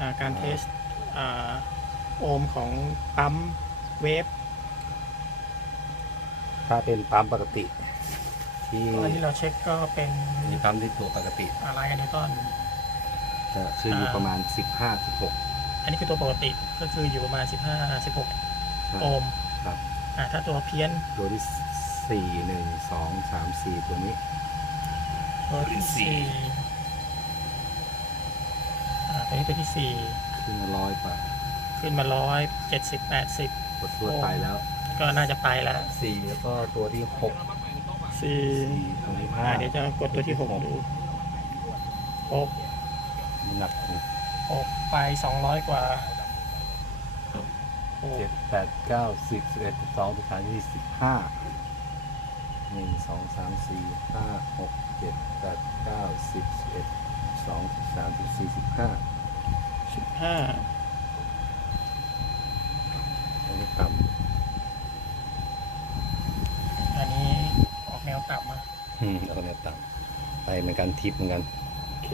อ่าการเทสอ่าโอห์มของปั๊มเวฟถ้าเป็นปั๊มปกติ ที่ตอนที่เราเช็คก็เป็นมีปั๊มที่ตัวปกติอะไรกันนิวตันจะขึ้นอยู่ประมาณ 15 16 อันนี้คือตัวปกติก็คืออยู่ประมาณ 15 16 โอห์มครับอ่าถ้าตัวเพี้ยนตัวที่ 4 1 2 3 4 ตัวนี้ตัวที่สี่ อ่าตัวนี้ตัวที่สี่ขึ้นมาร้อยกว่าขึ้นมาร้อยเจ็ดสิบแปดสิบกดทั่วไปแล้วก็น่าจะไปแล้ว4แล้วก็ตัวที่6สี่4ตัวที่อ่าเดี๋ยวจะกดตัวที่หกดูหกมีหนักหกหกไปสองร้อยกว่าหกเจ็ดแปดเก้าสิบสิบเอ็ดสิบสองสิบสามสิบสิบห้าหนึ่งสองสามสี่ห้าหกเจ็ดแปดเก้าสิบสิบเอ็ดสิบสองสิบสามสิบสี่สิบห้า สิบห้าอันนี้ต่อันนี้ออกแนวต่ำมาำอืมแล้วก็เนี่ยต่ำไปเหมือนกันทิปเหมือนกัน โอเค